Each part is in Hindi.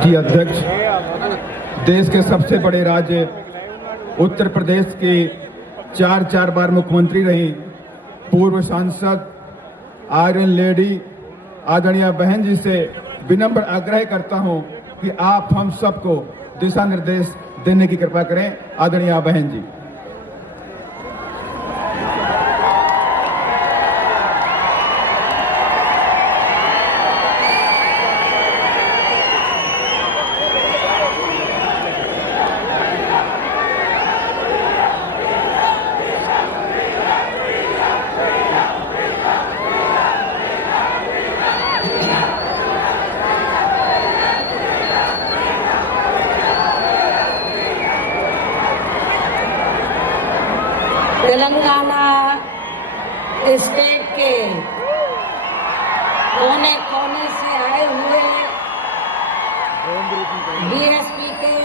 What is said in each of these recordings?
अध्यक्ष, देश के सबसे बड़े राज्य उत्तर प्रदेश के चार बार मुख्यमंत्री रही पूर्व सांसद आयरन लेडी आदरणीय बहन जी से विनम्र आग्रह करता हूं कि आप हम सबको दिशा निर्देश देने की कृपा करें। आदरणीय बहन जी। तेलंगाना स्टेट के कोने कोने से आए हुए बीएसपी के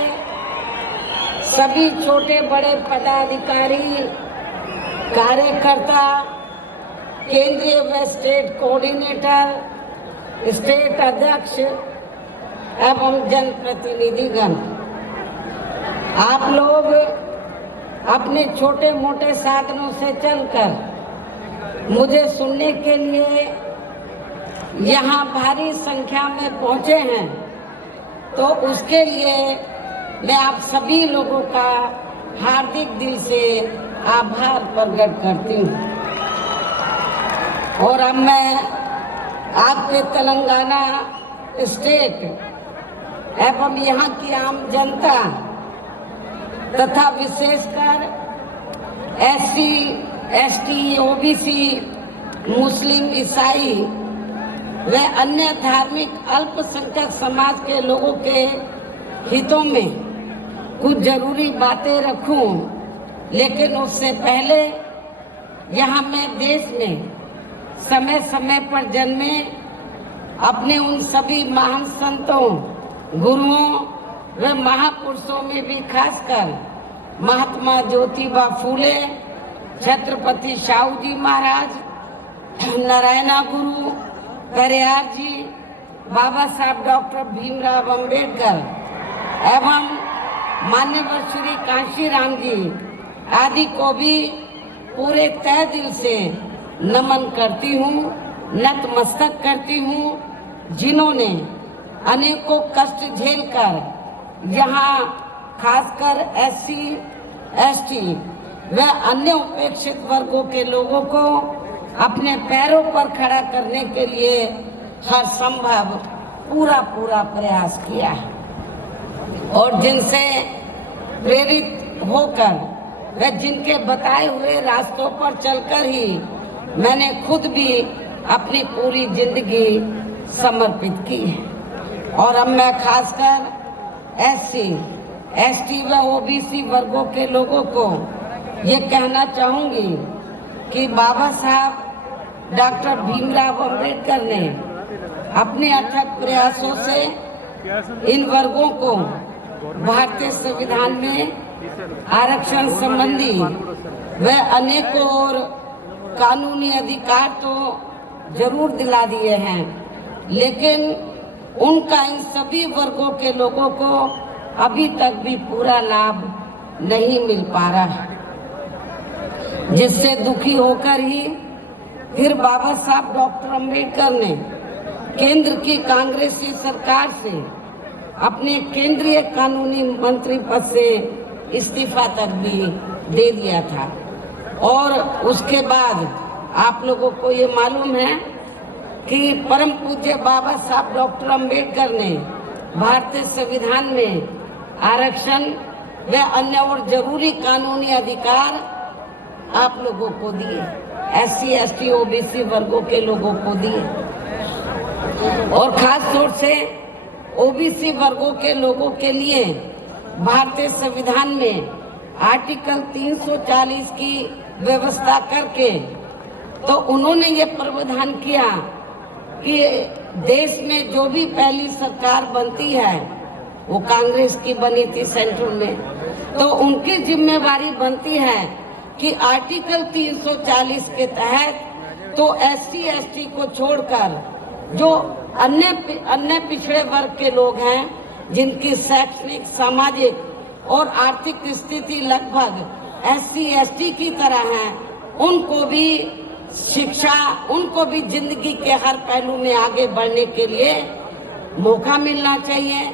सभी छोटे बड़े पदाधिकारी, कार्यकर्ता, केंद्रीय व स्टेट कोऑर्डिनेटर, स्टेट अध्यक्ष एवं जनप्रतिनिधिगण, आप लोग अपने छोटे मोटे साधनों से चलकर मुझे सुनने के लिए यहाँ भारी संख्या में पहुँचे हैं, तो उसके लिए मैं आप सभी लोगों का हार्दिक दिल से आभार प्रकट करती हूँ। और अब मैं आपके तेलंगाना स्टेट एवं यहाँ की आम जनता तथा विशेषकर एससी, एसटी, ओबीसी, मुस्लिम, ईसाई व अन्य धार्मिक अल्पसंख्यक समाज के लोगों के हितों में कुछ जरूरी बातें रखूं, लेकिन उससे पहले यहाँ मैं देश में समय समय पर जन्मे अपने उन सभी महान संतों, गुरुओं वे महापुरुषों में भी खासकर महात्मा ज्योतिबा फूले, छत्रपति शाहू जी महाराज, नारायणा गुरु, पेरियार जी, बाबा साहब डॉक्टर भीमराव अंबेडकर एवं माननीय श्री कांशीराम जी आदि को भी पूरे तहे दिल से नमन करती हूँ, नतमस्तक करती हूँ, जिन्होंने अनेकों कष्ट झेलकर यहाँ खासकर एससी, एसटी व अन्य उपेक्षित वर्गों के लोगों को अपने पैरों पर खड़ा करने के लिए हर संभव पूरा प्रयास किया है, और जिनसे प्रेरित होकर व जिनके बताए हुए रास्तों पर चलकर ही मैंने खुद भी अपनी पूरी जिंदगी समर्पित की है। और अब मैं खासकर एससी, एसटी व ओबीसी वर्गों के लोगों को ये कहना चाहूँगी कि बाबा साहब डॉक्टर भीमराव अंबेडकर ने अपने अथक प्रयासों से इन वर्गों को भारतीय संविधान में आरक्षण संबंधी व अनेकों और कानूनी अधिकार तो जरूर दिला दिए हैं, लेकिन उनका इन सभी वर्गों के लोगों को अभी तक भी पूरा लाभ नहीं मिल पा रहा है, जिससे दुखी होकर ही फिर बाबा साहब डॉक्टर अंबेडकर ने केंद्र की कांग्रेसी सरकार से अपने केंद्रीय कानूनी मंत्री पद से इस्तीफा तक भी दे दिया था। और उसके बाद आप लोगों को ये मालूम है कि परम पूज्य बाबा साहब डॉक्टर अंबेडकर ने भारतीय संविधान में आरक्षण व अन्य और जरूरी कानूनी अधिकार आप लोगों को दिए, एससी, एसटी, ओबीसी वर्गों के लोगों को दिए, और खास तौर से ओबीसी वर्गों के लोगों के लिए भारतीय संविधान में आर्टिकल 340 की व्यवस्था करके तो उन्होंने ये प्रावधान किया कि देश में जो भी पहली सरकार बनती है वो कांग्रेस की बनी थी सेंट्रल में, तो उनकी जिम्मेवारी बनती है कि आर्टिकल 340 के तहत तो एससी, एसटी को छोड़कर जो अन्य पिछड़े वर्ग के लोग हैं जिनकी शैक्षणिक, सामाजिक और आर्थिक स्थिति लगभग SC ST की तरह है, उनको भी शिक्षा, उनको भी जिंदगी के हर पहलू में आगे बढ़ने के लिए मौका मिलना चाहिए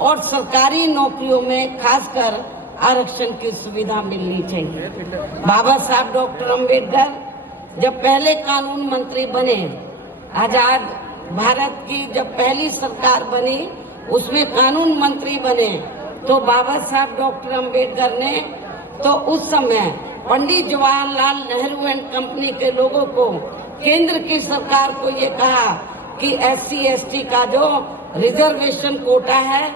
और सरकारी नौकरियों में खासकर आरक्षण की सुविधा मिलनी चाहिए। बाबा साहब डॉक्टर अंबेडकर जब पहले कानून मंत्री बने, आजाद भारत की जब पहली सरकार बनी उसमें कानून मंत्री बने, तो बाबा साहब डॉक्टर अंबेडकर ने तो उस समय पंडित जवाहरलाल नेहरू एंड कंपनी के लोगों को, केंद्र की सरकार को ये कहा कि SC ST का जो रिजर्वेशन कोटा है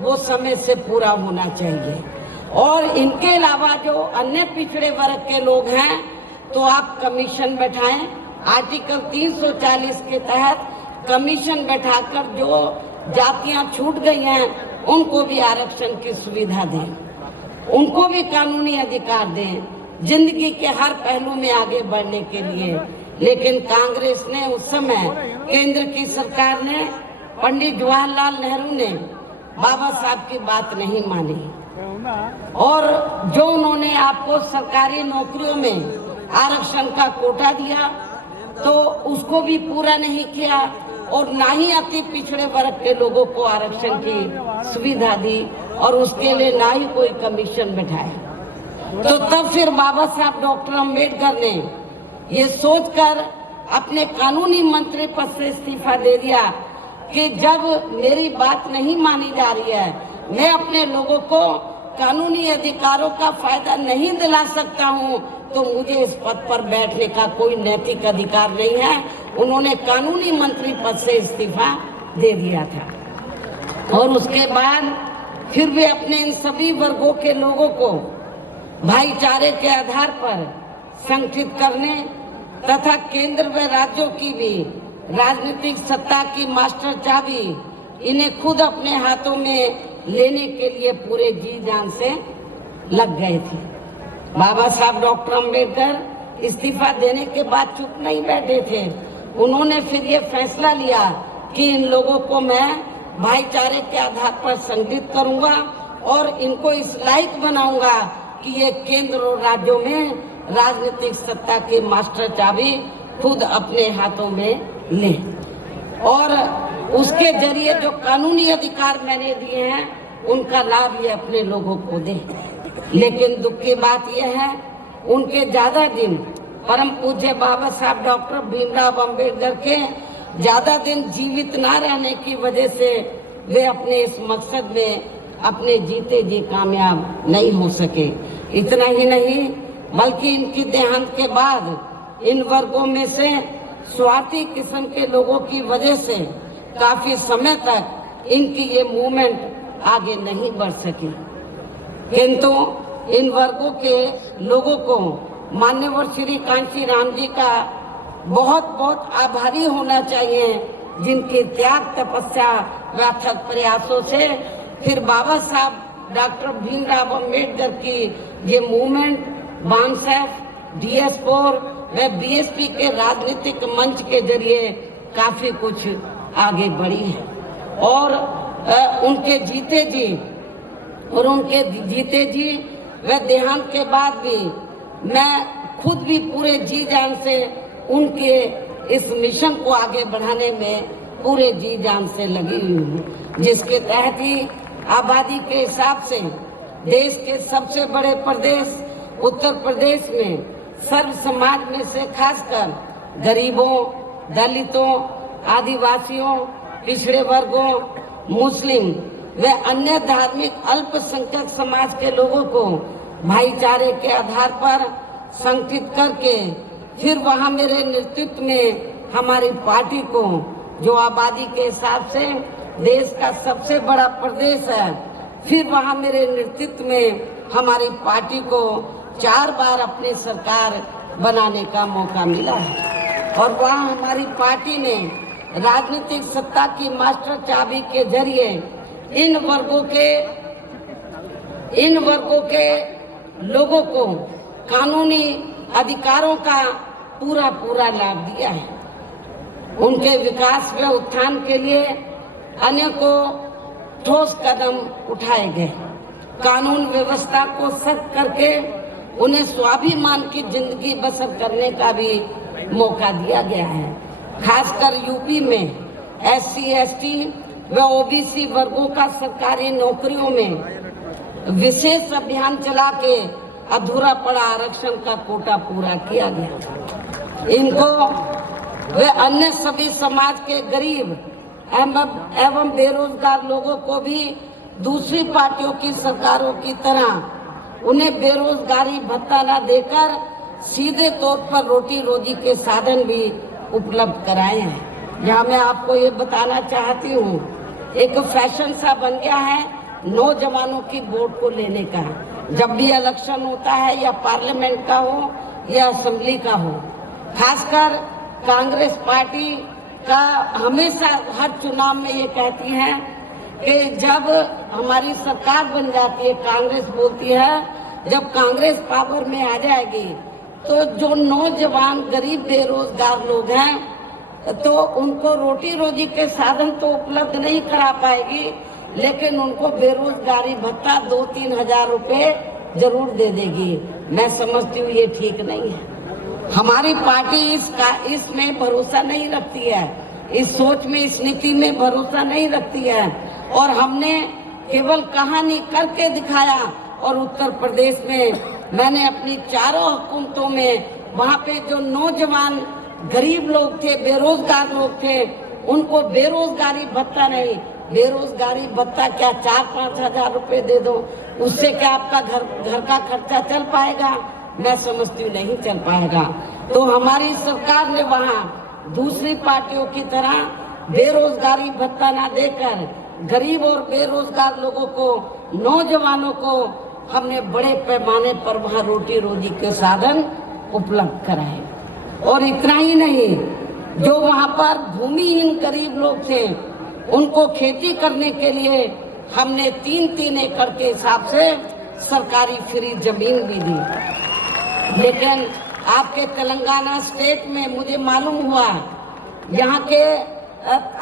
वो समय से पूरा होना चाहिए और इनके अलावा जो अन्य पिछड़े वर्ग के लोग हैं तो आप कमीशन बैठाएं। आर्टिकल 340 के तहत कमीशन बैठाकर जो जातियां छूट गई हैं उनको भी आरक्षण की सुविधा दें, उनको भी कानूनी अधिकार दें जिंदगी के हर पहलू में आगे बढ़ने के लिए। लेकिन कांग्रेस ने उस समय, केंद्र की सरकार ने, पंडित जवाहरलाल नेहरू ने बाबा साहब की बात नहीं मानी और जो उन्होंने आपको सरकारी नौकरियों में आरक्षण का कोटा दिया तो उसको भी पूरा नहीं किया और ना ही अति पिछड़े वर्ग के लोगों को आरक्षण की सुविधा दी और उसके लिए ना ही कोई कमीशन बैठाया। तो तब फिर बाबा साहब डॉक्टर अंबेडकर ने ये सोचकर अपने कानूनी मंत्री पद से इस्तीफा दे दिया कि जब मेरी बात नहीं मानी जा रही है, मैं अपने लोगों को कानूनी अधिकारों का फायदा नहीं दिला सकता हूं, तो मुझे इस पद पर बैठने का कोई नैतिक अधिकार नहीं है। उन्होंने कानूनी मंत्री पद से इस्तीफा दे दिया था और उसके बाद फिर वे अपने इन सभी वर्गों के लोगों को भाईचारे के आधार पर संगठित करने तथा केंद्र व राज्यों की भी राजनीतिक सत्ता की मास्टर चाबी इन्हें खुद अपने हाथों में लेने के लिए पूरे जी जान से लग गए थे। बाबा साहब डॉक्टर अंबेडकर इस्तीफा देने के बाद चुप नहीं बैठे थे। उन्होंने फिर ये फैसला लिया कि इन लोगों को मैं भाईचारे के आधार पर संगठित करूंगा और इनको इस लायक बनाऊंगा कि ये केंद्र और राज्यों में राजनीतिक सत्ता की मास्टर चाबी खुद अपने हाथों में लें और उसके जरिए जो कानूनी अधिकार मैंने दिए हैं उनका लाभ ये अपने लोगों को दें। लेकिन दुख की बात यह है, उनके ज्यादा दिन, परम पूज्य बाबा साहब डॉक्टर भीमराव अंबेडकर के ज्यादा दिन जीवित ना रहने की वजह से वे अपने इस मकसद में अपने जीते जी कामयाब नहीं हो सके। इतना ही नहीं बल्कि इनकी देहांत के बाद इन वर्गों में से स्वार्थी किस्म के लोगों की वजह से काफी समय तक इनकी ये मूवमेंट आगे नहीं बढ़ सकी। किंतु इन वर्गों के लोगों को मान्यवर श्री कांशी राम जी का बहुत बहुत आभारी होना चाहिए, जिनके त्याग, तपस्या व अथक प्रयासों से फिर बाबा साहब डॉक्टर भीमराव अंबेडकर की ये मूवमेंट बामसेफ, DS4 व BSP के राजनीतिक मंच के जरिए काफी कुछ आगे बढ़ी है और उनके जीते जी व देहांत के बाद भी मैं खुद भी पूरे जी जान से उनके इस मिशन को आगे बढ़ाने में पूरे जी जान से लगी हुई हूँ, जिसके तहत ही आबादी के हिसाब से देश के सबसे बड़े प्रदेश उत्तर प्रदेश में सर्व समाज में से खासकर गरीबों, दलितों, आदिवासियों, पिछड़े वर्गों, मुस्लिम व अन्य धार्मिक अल्पसंख्यक समाज के लोगों को भाईचारे के आधार पर संगठित करके फिर वहाँ मेरे नेतृत्व में हमारी पार्टी को, जो आबादी के हिसाब से देश का सबसे बड़ा प्रदेश है, फिर वहाँ मेरे नेतृत्व में हमारी पार्टी को 4 बार अपनी सरकार बनाने का मौका मिला है और वहाँ हमारी पार्टी ने राजनीतिक सत्ता की मास्टर चाबी के जरिए इन वर्गों के लोगों को कानूनी अधिकारों का पूरा लाभ दिया है। उनके विकास व उत्थान के लिए अनेकों ठोस कदम उठाए गए। कानून व्यवस्था को सख्त करके उन्हें स्वाभिमान की जिंदगी बसर करने का भी मौका दिया गया है। खासकर यूपी में SC, ST व OBC वर्गों का सरकारी नौकरियों में विशेष अभियान चला के अधूरा पड़ा आरक्षण का कोटा पूरा किया गया। इनको वे अन्य सभी समाज के गरीब एवं बेरोजगार लोगों को भी दूसरी पार्टियों की सरकारों की तरह उन्हें बेरोजगारी भत्ता न देकर सीधे तौर पर रोटी रोजी के साधन भी उपलब्ध कराए हैं। यहाँ मैं आपको ये बताना चाहती हूँ, एक फैशन सा बन गया है नौजवानों की वोट को लेने का। जब भी इलेक्शन होता है, या पार्लियामेंट का हो या असेंबली का हो, खासकर कांग्रेस पार्टी का हमेशा हर चुनाव में ये कहती है कि जब हमारी सरकार बन जाती है, कांग्रेस बोलती है जब कांग्रेस पावर में आ जाएगी तो जो नौजवान गरीब बेरोजगार लोग हैं तो उनको रोटी रोजी के साधन तो उपलब्ध नहीं करा पाएगी, लेकिन उनको बेरोजगारी भत्ता 2-3 हजार रुपए जरूर दे देगी। मैं समझती हूँ ये ठीक नहीं है। हमारी पार्टी इसमें भरोसा नहीं रखती है, इस सोच में, इस नीति में भरोसा नहीं रखती है, और हमने केवल कहानी करके दिखाया। और उत्तर प्रदेश में मैंने अपनी 4 हुकूमतों में वहाँ पे जो नौजवान गरीब लोग थे, बेरोजगार लोग थे, उनको बेरोजगारी भत्ता नहीं, बेरोजगारी भत्ता क्या 4-5 हजार रुपए दे दो, उससे क्या आपका घर का खर्चा चल पाएगा? मैं समझती हूँ नहीं चल पाएगा। तो हमारी सरकार ने वहाँ दूसरी पार्टियों की तरह बेरोजगारी भत्ता ना देकर गरीब और बेरोजगार लोगों को, नौजवानों को हमने बड़े पैमाने पर वहाँ रोटी रोजी के साधन उपलब्ध कराए। और इतना ही नहीं, जो वहाँ पर भूमिहीन गरीब लोग थे उनको खेती करने के लिए हमने 3-3 एकड़ के हिसाब से सरकारी फ्री जमीन भी दी। लेकिन आपके तेलंगाना स्टेट में मुझे मालूम हुआ, यहाँ के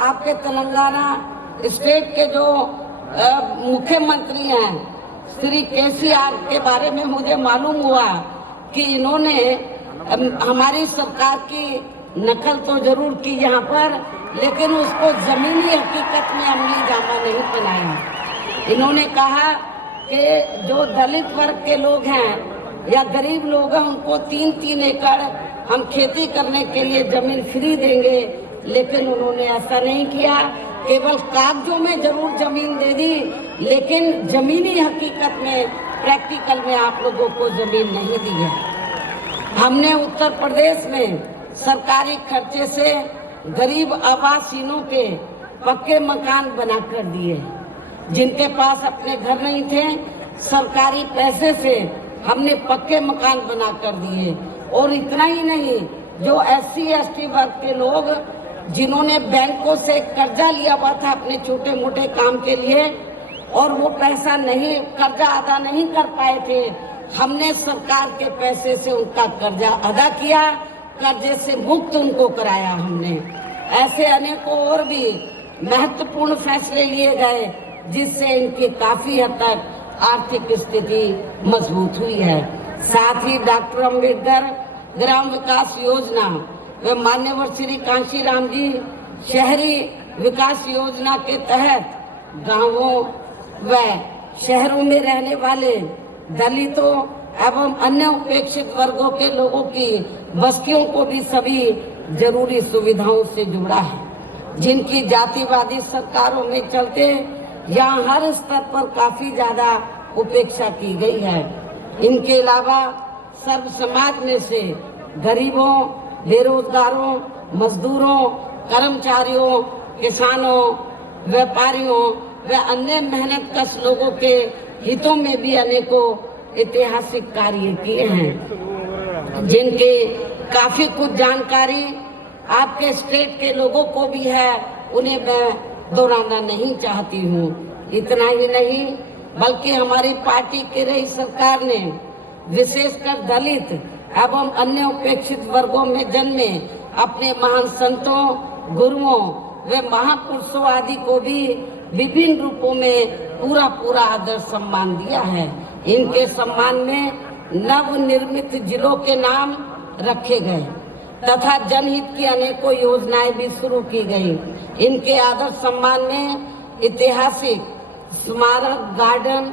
आपके तेलंगाना स्टेट के जो मुख्यमंत्री हैं श्री KCR के बारे में मुझे मालूम हुआ कि इन्होंने हमारी सरकार की नकल तो जरूर की यहाँ पर, लेकिन उसको जमीनी हकीकत में अमली जामा नहीं बनाया। इन्होंने कहा कि जो दलित वर्ग के लोग हैं या गरीब लोग हैं उनको 3-3 एकड़ हम खेती करने के लिए जमीन फ्री देंगे, लेकिन उन्होंने ऐसा नहीं किया। केवल कागजों में जरूर जमीन दे दी, लेकिन जमीनी हकीकत में, प्रैक्टिकल में आप लोगों को जमीन नहीं दी है। हमने उत्तर प्रदेश में सरकारी खर्चे से गरीब आवासीनों के पक्के मकान बना कर दिए। जिनके पास अपने घर नहीं थे, सरकारी पैसे से हमने पक्के मकान बना कर दिए। और इतना ही नहीं, जो SC ST वर्ग के लोग जिन्होंने बैंकों से कर्जा लिया हुआ था अपने छोटे मोटे काम के लिए और वो पैसा नहीं, कर्जा अदा नहीं कर पाए थे, हमने सरकार के पैसे से उनका कर्जा अदा किया, कर्जे से मुक्त उनको कराया हमने। ऐसे अनेकों और भी महत्वपूर्ण फैसले लिए गए जिससे इनकी काफी हद तक आर्थिक स्थिति मजबूत हुई है। साथ ही डॉक्टर अम्बेडकर ग्राम विकास योजना व मान्यवर श्री कांशीराम जी शहरी विकास योजना के तहत गांवों व शहरों में रहने वाले दलितों एवं अन्य उपेक्षित वर्गों के लोगों की बस्तियों को भी सभी जरूरी सुविधाओं से जुड़ा है। जिनकी जातिवादी सरकारों में चलते यहाँ हर स्तर पर काफी ज्यादा उपेक्षा की गई है। इनके अलावा सर्व समाज में से गरीबों, बेरोजगारों, मजदूरों, कर्मचारियों, किसानों, व्यापारियों व अन्य मेहनतकश लोगों के हितों में भी अनेकों ऐतिहासिक कार्य किए हैं, जिनके काफी कुछ जानकारी आपके स्टेट के लोगों को भी है, उन्हें मैं दोहराना नहीं चाहती हूँ। इतना ही नहीं, बल्कि हमारी पार्टी की रही सरकार ने विशेषकर दलित एवं अन्य उपेक्षित वर्गों में जन्मे अपने महान संतों, गुरुओं व महापुरुषों आदि को भी विभिन्न रूपों में पूरा आदर सम्मान दिया है। इनके सम्मान में नवनिर्मित जिलों के नाम रखे गए तथा जनहित की अनेकों योजनाएं भी शुरू की गई। इनके आदर सम्मान में ऐतिहासिक स्मारक, गार्डन,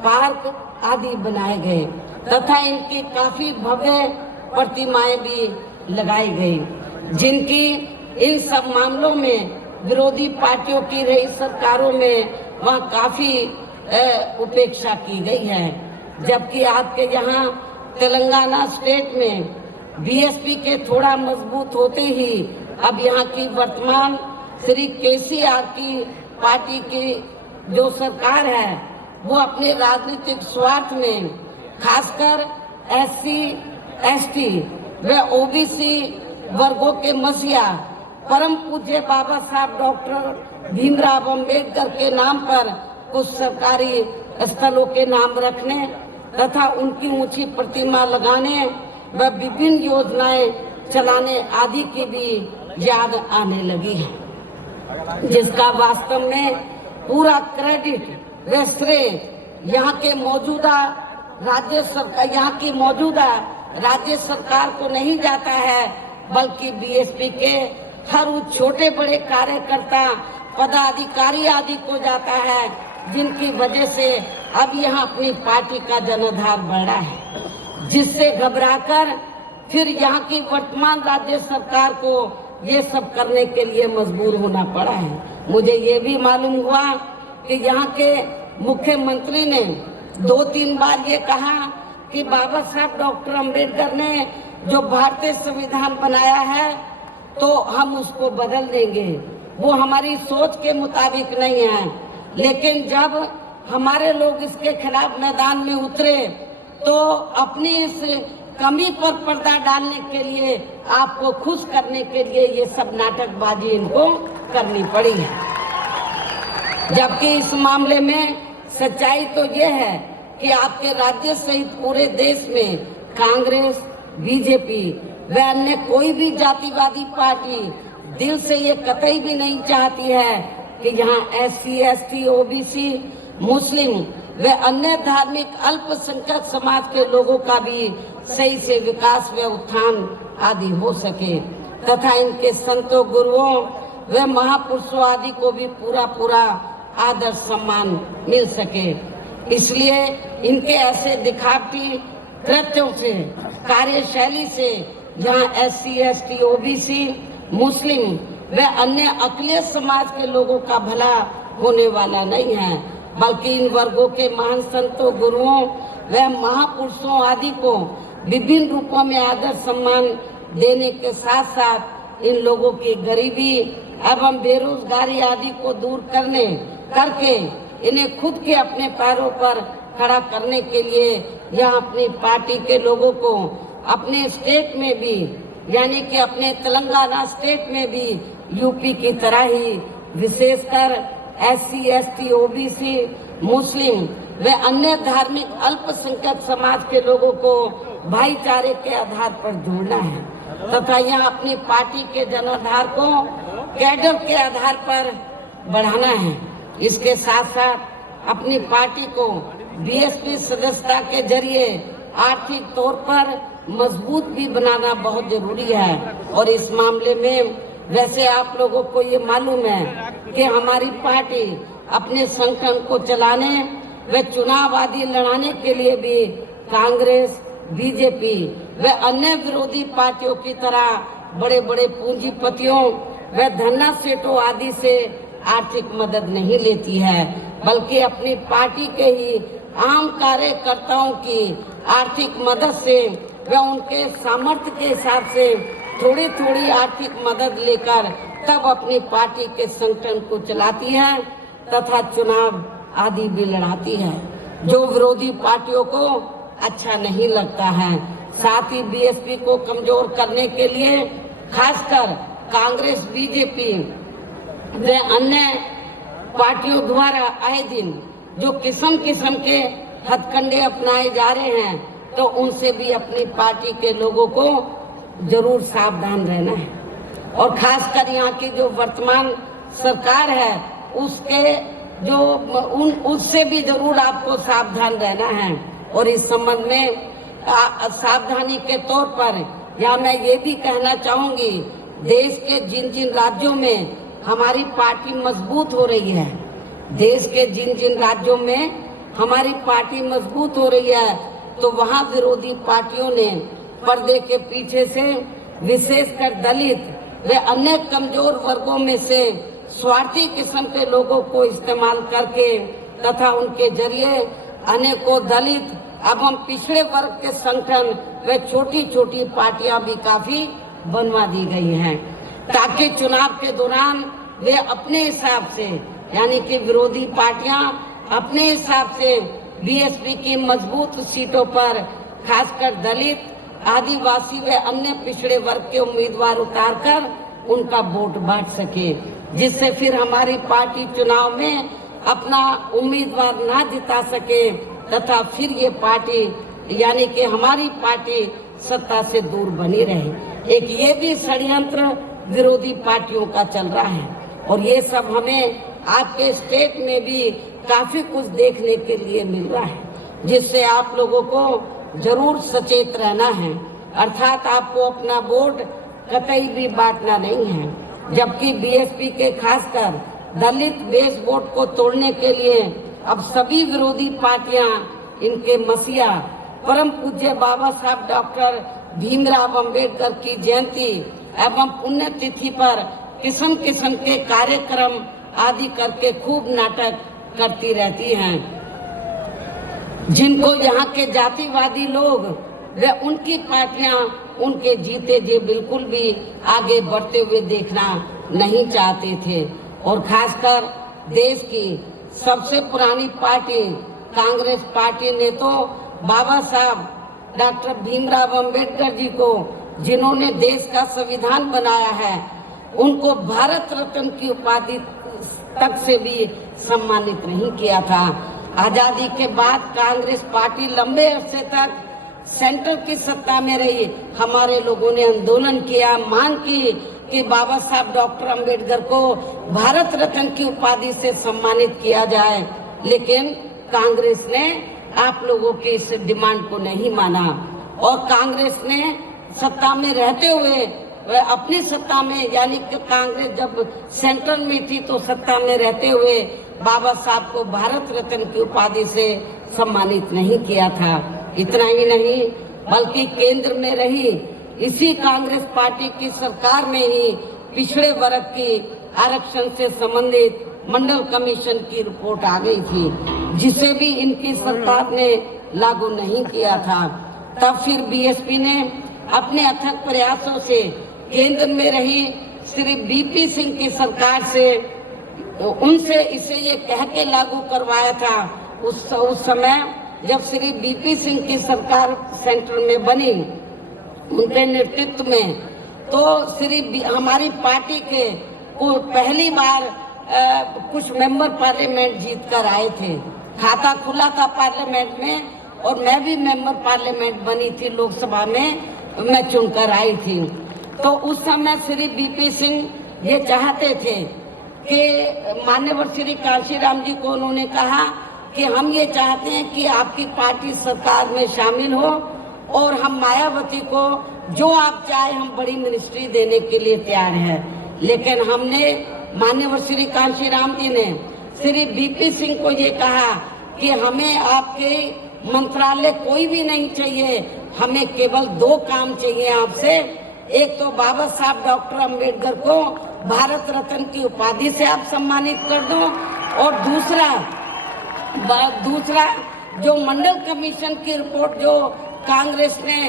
पार्क आदि बनाए गए तथा इनकी काफी भव्य प्रतिमाएं भी लगाई गई, जिनकी इन सब मामलों में विरोधी पार्टियों की रही सरकारों में वह काफी उपेक्षा की गई है। जबकि आपके यहाँ तेलंगाना स्टेट में बीएसपी के थोड़ा मजबूत होते ही अब यहाँ की वर्तमान श्री केसीआर की पार्टी की जो सरकार है वो अपने राजनीतिक स्वार्थ में खासकर एससी, एसटी व ओबीसी वर्गों के मसीहा परम पूज्य बाबा साहब डॉक्टर भीमराव अंबेडकर के नाम पर कुछ सरकारी स्थलों के नाम रखने तथा उनकी ऊंची प्रतिमा लगाने व विभिन्न योजनाएं चलाने आदि की भी याद आने लगी है, जिसका वास्तव में पूरा क्रेडिट व श्रेय यहाँ के मौजूदा राज्य सरकार को नहीं जाता है, बल्कि बीएसपी के हर उस छोटे बड़े कार्यकर्ता, पदाधिकारी आदि को जाता है, जिनकी वजह से अब यहाँ अपनी पार्टी का जनाधार बढ़ा है, जिससे घबराकर फिर यहाँ की वर्तमान राज्य सरकार को ये सब करने के लिए मजबूर होना पड़ा है। मुझे ये भी मालूम हुआ कि यहाँ के मुख्यमंत्री ने 2-3 बार ये कहा कि बाबा साहब डॉक्टर अंबेडकर ने जो भारतीय संविधान बनाया है तो हम उसको बदल देंगे, वो हमारी सोच के मुताबिक नहीं है। लेकिन जब हमारे लोग इसके खिलाफ मैदान में उतरे तो अपनी इस कमी पर पर्दा डालने के लिए, आपको खुश करने के लिए ये सब नाटकबाजी इनको करनी पड़ी है। जबकि इस मामले में सच्चाई तो ये है कि आपके राज्य सहित पूरे देश में कांग्रेस, बीजेपी व अन्य कोई भी जातिवादी पार्टी दिल से ये कतई भी नहीं चाहती है कि यहाँ एससी, एसटी, ओबीसी, मुस्लिम व अन्य धार्मिक अल्पसंख्यक समाज के लोगों का भी सही से विकास व उत्थान आदि हो सके तथा इनके संतों, गुरुओं व महापुरुषों आदि को भी पूरा आदर सम्मान मिल सके। इसलिए इनके ऐसे दिखावटी कृत्यों से, कार्यशैली से यहाँ एससी, एसटी, ओबीसी, मुस्लिम व अन्य अकलियत समाज के लोगों का भला होने वाला नहीं है, बल्कि इन वर्गों के महान संतों, गुरुओं व महापुरुषों आदि को विभिन्न रूपों में आदर सम्मान देने के साथ साथ इन लोगों की गरीबी एवं बेरोजगारी आदि को दूर करके इन्हें खुद के अपने पैरों पर खड़ा करने के लिए यहाँ अपनी पार्टी के लोगों को अपने स्टेट में भी, यानी कि अपने तेलंगाना स्टेट में भी यूपी की तरह ही विशेषकर एससी, एसटी, ओबीसी, मुस्लिम व अन्य धार्मिक अल्पसंख्यक समाज के लोगों को भाईचारे के आधार पर जोड़ना है तथा यहाँ अपनी पार्टी के जनाधार को कैडर के आधार पर बढ़ाना है। इसके साथ साथ अपनी पार्टी को बीएसपी सदस्यता के जरिए आर्थिक तौर पर मजबूत भी बनाना बहुत जरूरी है। और इस मामले में वैसे आप लोगों को ये मालूम है कि हमारी पार्टी अपने संगठन को चलाने व चुनाव आदि लड़ाने के लिए भी कांग्रेस, बीजेपी व अन्य विरोधी पार्टियों की तरह बड़े बड़े पूंजीपतियों व धन्ना सेठों आदि से आर्थिक मदद नहीं लेती है, बल्कि अपनी पार्टी के ही आम कार्यकर्ताओं की आर्थिक मदद से व उनके सामर्थ्य के हिसाब से थोड़ी थोड़ी आर्थिक मदद लेकर तब अपनी पार्टी के संगठन को चलाती है तथा चुनाव आदि भी लड़ाती है, जो विरोधी पार्टियों को अच्छा नहीं लगता है। साथ ही बीएसपी को कमजोर करने के लिए खासकर कांग्रेस, बीजेपी व अन्य पार्टियों द्वारा आए दिन जो किस्म किस्म के हथकंडे अपनाए जा रहे हैं, तो उनसे भी अपनी पार्टी के लोगों को जरूर सावधान रहना है। और खासकर यहाँ की जो वर्तमान सरकार है उसके जो उससे भी जरूर आपको सावधान रहना है। और इस संबंध में सावधानी के तौर पर या मैं ये भी कहना चाहूंगी, देश के जिन जिन राज्यों में हमारी पार्टी मजबूत हो रही है, देश के जिन जिन राज्यों में हमारी पार्टी मजबूत हो रही है, तो वहाँ विरोधी पार्टियों ने पर्दे के पीछे से विशेषकर दलित व अन्य कमजोर वर्गों में से स्वार्थी किस्म के लोगों को इस्तेमाल करके तथा उनके जरिए अनेकों दलित एवं पिछड़े वर्ग के संगठन व छोटी छोटी पार्टियां भी काफी बनवा दी गई हैं, ताकि चुनाव के दौरान वे अपने हिसाब से यानी कि विरोधी पार्टियां अपने हिसाब से बीएसपी की मजबूत सीटों पर खासकर दलित, आदिवासी व अन्य पिछड़े वर्ग के उम्मीदवार उतारकर उनका वोट बांट सके, जिससे फिर हमारी पार्टी चुनाव में अपना उम्मीदवार ना जिता सके तथा फिर ये पार्टी यानी कि हमारी पार्टी सत्ता से दूर बनी रहे। एक ये भी षड्यंत्र विरोधी पार्टियों का चल रहा है और ये सब हमें आपके स्टेट में भी काफी कुछ देखने के लिए मिल रहा है, जिससे आप लोगों को जरूर सचेत रहना है। अर्थात आपको अपना वोट कतई भी बांटना नहीं है। जबकि बीएसपी के खासकर दलित बेस वोट को तोड़ने के लिए अब सभी विरोधी पार्टियां इनके मसीहा परम पूज्य बाबा साहब डॉक्टर भीमराव अंबेडकर की जयंती एवं पुण्यतिथि पर किस्म किस्म के कार्यक्रम आदि करके खूब नाटक करती रहती हैं, जिनको यहाँ के जातिवादी लोग व उनकी पार्टियां उनके जीते जी बिल्कुल भी आगे बढ़ते हुए देखना नहीं चाहते थे। और खासकर देश की सबसे पुरानी पार्टी कांग्रेस पार्टी ने तो बाबा साहब डॉक्टर भीमराव अंबेडकर जी को, जिन्होंने देश का संविधान बनाया है, उनको भारत रत्न की उपाधि तक से भी सम्मानित नहीं किया था। आजादी के बाद कांग्रेस पार्टी लंबे अरसे तक सेंटर की सत्ता में रही। हमारे लोगों ने आंदोलन किया, मांग की कि बाबा साहब डॉक्टर अंबेडकर को भारत रत्न की उपाधि से सम्मानित किया जाए, लेकिन कांग्रेस ने आप लोगों की इस डिमांड को नहीं माना और कांग्रेस ने सत्ता में रहते हुए अपनी सत्ता में यानी कि कांग्रेस जब सेंट्रल में थी तो सत्ता में रहते हुए बाबा साहब को भारत रत्न की उपाधि से सम्मानित नहीं किया था। इतना ही नहीं बल्कि केंद्र में रही इसी कांग्रेस पार्टी की सरकार में ही पिछड़े वर्ग की आरक्षण से संबंधित मंडल कमीशन की रिपोर्ट आ गई थी, जिसे भी इनकी सरकार ने लागू नहीं किया था। तब फिर बीएसपी ने अपने अथक प्रयासों से केंद्र में रही श्री बीपी सिंह की सरकार से उनसे इसे ये कह के लागू करवाया था। उस समय जब श्री बीपी सिंह की सरकार सेंटर में बनी उनके नेतृत्व में, तो हमारी पार्टी के को पहली बार कुछ मेंबर पार्लियामेंट जीत कर आए थे। खाता खुला था पार्लियामेंट में और मैं भी मेंबर पार्लियामेंट बनी थी, लोकसभा में मैं चुनकर आई थी। तो उस समय श्री बीपी सिंह ये चाहते थे कि मान्यवर श्री कांशीराम जी को उन्होंने कहा कि हम ये चाहते हैं कि आपकी पार्टी सरकार में शामिल हो और हम मायावती को जो आप चाहे हम बड़ी मिनिस्ट्री देने के लिए तैयार हैं। लेकिन हमने मान्यवर श्री कांशीराम जी ने श्री बीपी सिंह को ये कहा कि हमें आपके मंत्रालय कोई भी नहीं चाहिए, हमें केवल दो काम चाहिए आपसे। एक तो बाबा साहब डॉक्टर अंबेडकर को भारत रत्न की उपाधि से आप सम्मानित कर दो और दूसरा जो मंडल कमीशन की रिपोर्ट जो कांग्रेस ने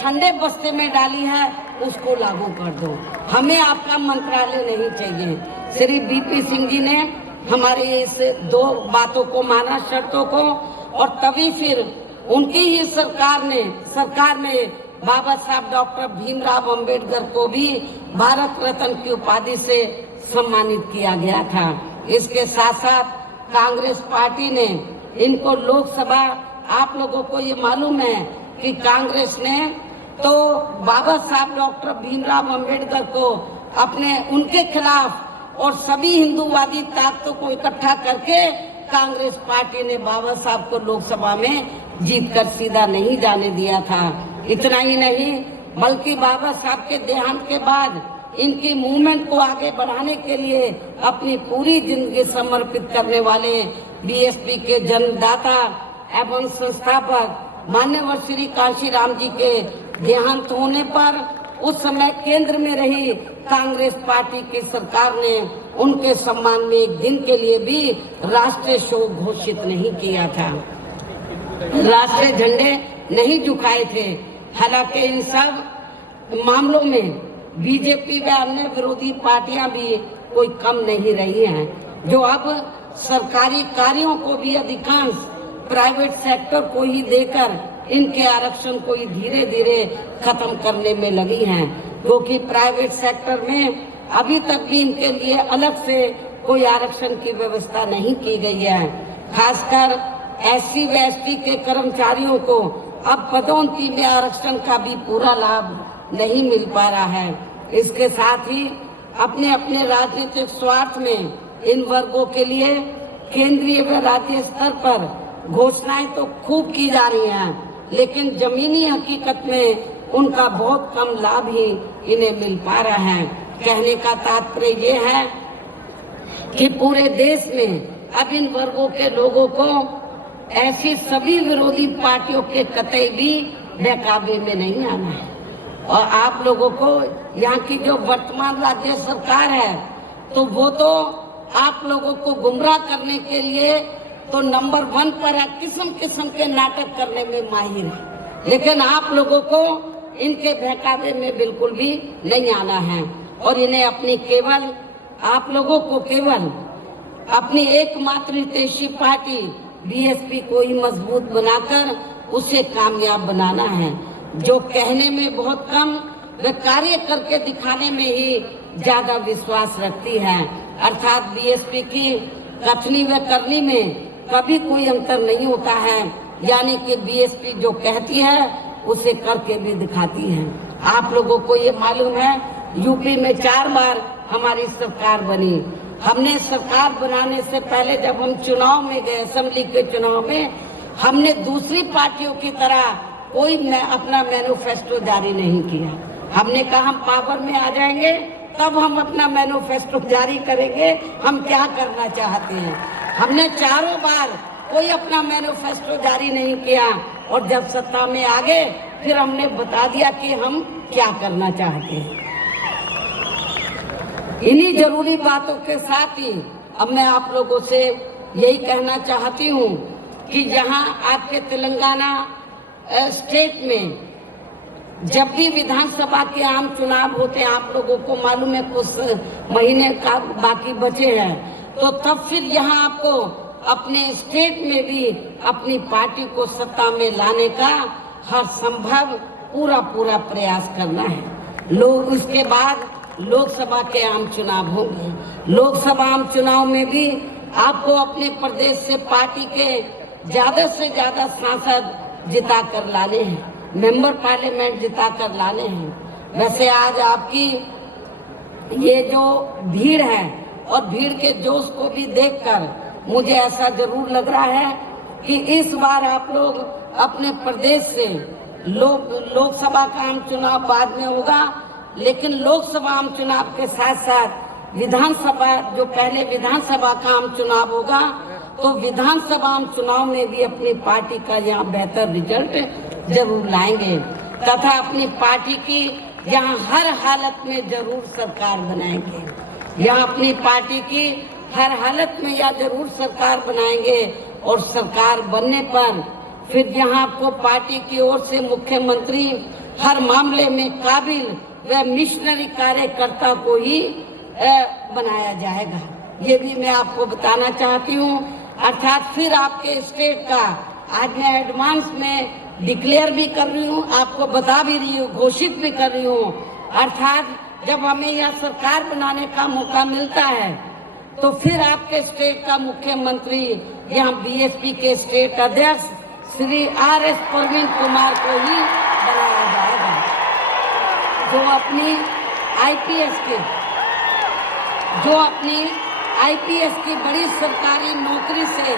ठंडे बस्ते में डाली है उसको लागू कर दो, हमें आपका मंत्रालय नहीं चाहिए। श्री बीपी सिंह जी ने हमारी इस दो बातों को माना, शर्तों को, और तभी फिर उनकी ही सरकार में बाबा साहब डॉक्टर भीमराव अंबेडकर को भी भारत रत्न की उपाधि से सम्मानित किया गया था। इसके साथ साथ कांग्रेस पार्टी ने इनको लोकसभा, आप लोगों को ये मालूम है कि कांग्रेस ने तो बाबा साहब डॉक्टर भीमराव अंबेडकर को उनके खिलाफ और सभी हिंदूवादी ताकतों को इकट्ठा करके कांग्रेस पार्टी ने बाबा साहब को लोकसभा में जीतकर सीधा नहीं जाने दिया था। इतना ही नहीं, बल्कि बाबा साहब के देहांत के बाद इनकी मूवमेंट को आगे बढ़ाने के लिए अपनी पूरी जिंदगी समर्पित करने वाले बीएसपी के जन्मदाता एवं संस्थापक मान्यवर श्री कांशीराम जी के देहांत होने पर उस समय केंद्र में रही कांग्रेस पार्टी की सरकार ने उनके सम्मान में एक दिन के लिए भी राष्ट्रीय शोक घोषित नहीं किया था, राष्ट्रीय झंडे नहीं झुकाए थे। हालांकि इन सब मामलों में बीजेपी व अन्य विरोधी पार्टियां भी कोई कम नहीं रही हैं, जो अब सरकारी कार्यों को भी अधिकांश प्राइवेट सेक्टर को ही देकर इनके आरक्षण को ही धीरे धीरे खत्म करने में लगी हैं, क्योंकि प्राइवेट सेक्टर में अभी तक भी इनके लिए अलग से कोई आरक्षण की व्यवस्था नहीं की गई है। खासकर एससी व एसटी के कर्मचारियों को अब पदोन्नति में आरक्षण का भी पूरा लाभ नहीं मिल पा रहा है। इसके साथ ही अपने अपने राजनीतिक स्वार्थ में इन वर्गों के लिए केंद्रीय व राज्य स्तर पर घोषणाएं तो खूब की जा रही हैं, लेकिन जमीनी हकीकत में उनका बहुत कम लाभ ही इन्हें मिल पा रहा है। कहने का तात्पर्य ये है कि पूरे देश में अब इन वर्गों के लोगों को ऐसी सभी विरोधी पार्टियों के कतई भी बहकावे में नहीं आना है। और आप लोगों को यहाँ की जो वर्तमान राज्य सरकार है, तो वो तो आप लोगों को गुमराह करने के लिए तो नंबर 1 पर है, किस्म किस्म के नाटक करने में माहिर है, लेकिन आप लोगों को इनके बहकावे में बिल्कुल भी नहीं आना है। और इन्हें अपनी केवल आप लोगों को केवल अपनी एकमात्र हितैषी पार्टी बीएसपी को ही मजबूत बनाकर उसे कामयाब बनाना है, जो कहने में बहुत कम व कार्य करके दिखाने में ही ज्यादा विश्वास रखती है। अर्थात बीएसपी की कथनी व करनी में कभी कोई अंतर नहीं होता है, यानी कि बीएसपी जो कहती है उसे करके भी दिखाती है। आप लोगों को ये मालूम है, यूपी में 4 बार हमारी सरकार बनी। हमने सरकार बनाने से पहले जब हम चुनाव में गए, असेंबली के चुनाव में, हमने दूसरी पार्टियों की तरह कोई अपना मैनिफेस्टो जारी नहीं किया। हमने कहा हम पावर में आ जाएंगे तब हम अपना मैनिफेस्टो जारी करेंगे, हम क्या करना चाहते हैं। हमने 4 बार कोई अपना मैनिफेस्टो जारी नहीं किया, और जब सत्ता में आ गए फिर हमने बता दिया कि हम क्या करना चाहते हैं। इन्हीं जरूरी बातों के साथ ही अब मैं आप लोगों से यही कहना चाहती हूँ कि जहाँ आपके तेलंगाना स्टेट में जब भी विधानसभा के आम चुनाव होते हैं, आप लोगों को मालूम है कुछ महीने का बाकी बचे हैं, तो तब फिर यहाँ आपको अपने स्टेट में भी अपनी पार्टी को सत्ता में लाने का हर संभव पूरा प्रयास करना है। लोग उसके बाद लोकसभा के आम चुनाव होंगे। लोकसभा आम चुनाव में भी आपको अपने प्रदेश से पार्टी के ज्यादा से ज्यादा सांसद जिता कर लाने हैं, मेंबर पार्लियामेंट जिता कर लाने हैं। वैसे आज आपकी ये जो भीड़ है और भीड़ के जोश को भी देखकर मुझे ऐसा जरूर लग रहा है कि इस बार आप लोग अपने प्रदेश से लोकसभा का आम चुनाव बाद में होगा, लेकिन लोकसभा आम चुनाव के साथ साथ विधानसभा जो पहले विधानसभा का आम चुनाव होगा, तो विधानसभा आम चुनाव में भी अपनी पार्टी का यहाँ बेहतर रिजल्ट जरूर लाएंगे तथा अपनी पार्टी की यहाँ हर हालत में जरूर सरकार बनाएंगे। यहाँ अपनी पार्टी की हर हालत में या जरूर सरकार बनाएंगे, और सरकार बनने पर फिर यहाँ आपको पार्टी की ओर से मुख्यमंत्री हर मामले में काबिल व मिशनरी कार्यकर्ता को ही बनाया जाएगा। ये भी मैं आपको बताना चाहती हूँ। अर्थात फिर आपके स्टेट का आज मैं एडवांस में डिक्लेयर भी कर रही हूँ, आपको बता भी रही हूँ, घोषित भी कर रही हूँ। अर्थात जब हमें यहाँ सरकार बनाने का मौका मिलता है, तो फिर आपके स्टेट का मुख्यमंत्री यहाँ बीएसपी के स्टेट अध्यक्ष श्री आर.एस. प्रवीण कुमार को ही बनाया जाएगा, जो अपनी आईपीएस के जो अपनी आईपीएस की बड़ी सरकारी नौकरी से